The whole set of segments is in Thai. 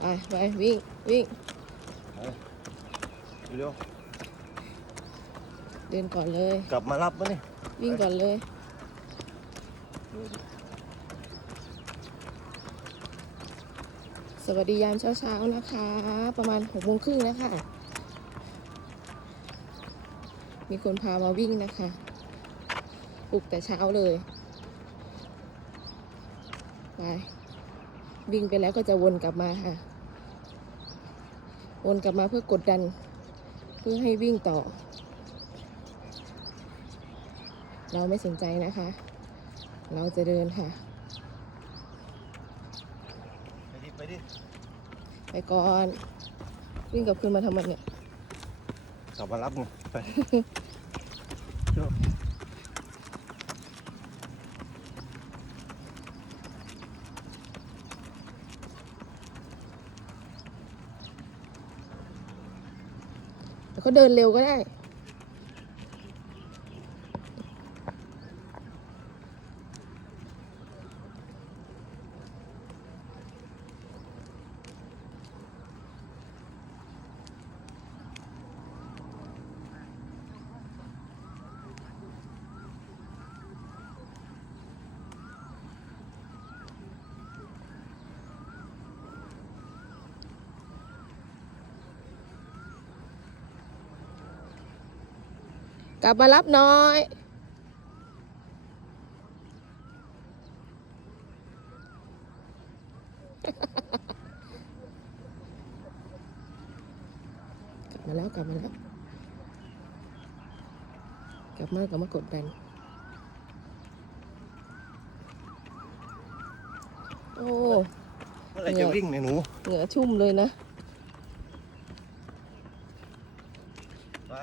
ไปไปวิ่งวิ่งเร็วเดินก่อนเลยๆกลับมารับมาเนี่ยวิ่งก่อนเลยสวัสดียามเช้าๆนะคะ ประมาณหกโมงครึ่งนะคะมีคนพามาวิ่งนะคะปลุกแต่เช้าเลย ไป วิ่งไปแล้วก็จะวนกลับมาค่ะ วนกลับมาเพื่อกดดัน เพื่อให้วิ่งต่อ เราไม่สนใจนะคะ เราจะเดินค่ะ ไปดิ ไปดิ ไปก่อน วิ่งกลับคืนมาทำไมเนี่ย กลับมารับไงไป แต่เขาเดินเร็วก็ได้ กลับมารับหน้อย กลับมาแล้วกลับมาแล้ว กลับมากลับมากดดันโอ้เมื่อไหรจะวิ่งเนี่ยหนูเหงื่อชุ่มเลยนะ ไป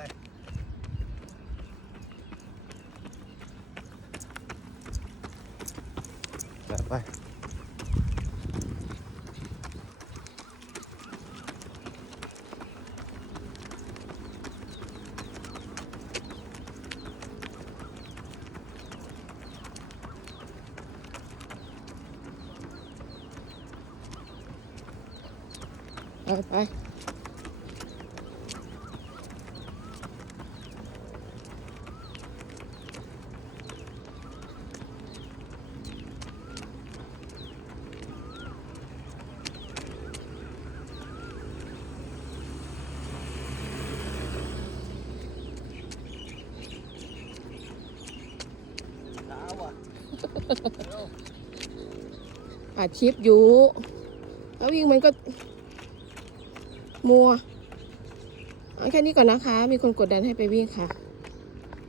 ไปไอาชีพอยู่ถ้าวิ่งมันก็ มัวเอาแค่นี้ก่อนนะคะ มีคนกดดันให้ไปวิ่งค่ะ